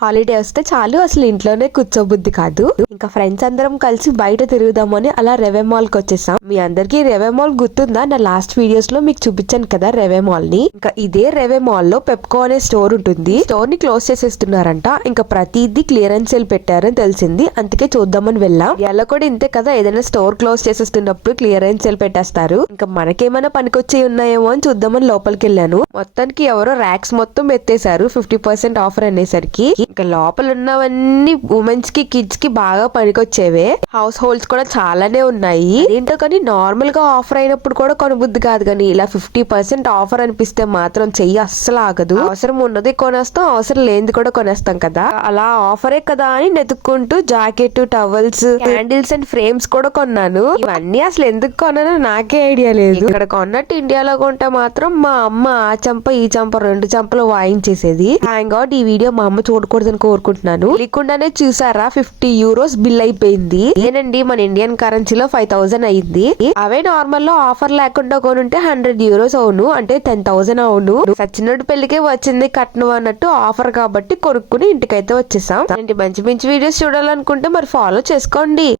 Holiday వస్తే చాలు అసలు ఇంట్లోనే కూర్చోబుద్ది కాదు. ఇంకా ఫ్రెండ్స్ అందరం కలిసి బయట తిరుగుదామని అలా రెవె మాల్ కి వచ్చేసాం. మీ అందరికి రెవె మాల్ గుర్తుందా? నా లాస్ట్ వీడియోస్ లో మీకు చూపించాను కదా రెవె మాల్ ని. ఇంకా ఇదే రెవె మాల్ లో పెప్కో అనే స్టోర్ ఉంటుంది. స్టోర్ ని క్లోజ్ చేసేస్తున్నారంట. ఇంకా ప్రతిదీ క్లియరెన్స్ సేల్ పెట్టారని తెలిసింది, అందుకే చూద్దామని వెళ్ళాం. ఎలా కూడా ఇంతే కదా, ఏదైనా స్టోర్ క్లోజ్ చేసేస్తున్నప్పుడు క్లియరెన్స్ సేల్ పెట్టేస్తారు. ఇంకా మనకేమైనా పనికొచ్చే ఉన్నాయేమో అని చూద్దామని లోపలికి వెళ్ళాను. మొత్తానికి ఎవరో ర్యాక్స్ మొత్తం ఎత్తేసారు 50% ఆఫర్ అనేసరికి. ఇంకా లోపల ఉన్నవన్నీ ఉమెన్స్ కి కిడ్స్ కి బాగా పనికొచ్చేవే. హౌస్ హోల్డ్స్ కూడా చాలానే ఉన్నాయి. ఏంటో కానీ నార్మల్ గా ఆఫర్ అయినప్పుడు కూడా కొనబుద్ధి కాదు, కానీ ఇలా 50% ఆఫర్ అనిపిస్తే మాత్రం చెయ్యి అస్సలు ఆగదు. అవసరం ఉన్నది కొనేస్తాం, అవసరం లేనిది కూడా కొనేస్తాం కదా. అలా ఆఫరే కదా అని నెతుక్కుంటూ jacket, towels, candles and frames కూడా కొన్నాను. ఇవన్నీ అసలు ఎందుకు కొన్నానో నాకే ఐడియా లేదు. ఇక్కడ కొన్నట్టు ఇండియాలో కొంటే మాత్రం మా అమ్మ ఆ చంప ఈ చంప 2 చంపలు వాయించేసేది. థ్యాంక్ గాడ్ ఈ వీడియో మా అమ్మ చూడకూడదని కోరుకుంటున్నాను. లేకుండానే చూసారా, €50 బిల్ అయిపోయింది. ఏనండి మన ఇండియన్ కరెన్సీలో 5000 అయింది. అవే నార్మల్ లో ఆఫర్ లేకుండా కొనుంటే €100 అవును, అంటే 10,000 అవును. సచ్చినోడి పెళ్లికే వచ్చింది కట్నం అన్నట్టు ఆఫర్ కాబట్టి కొనుక్కుని ఇంటికైతే వచ్చేసాం. మంచి మంచి వీడియోస్ చూడాలనుకుంటే మరి ఫాలో చేసుకోండి.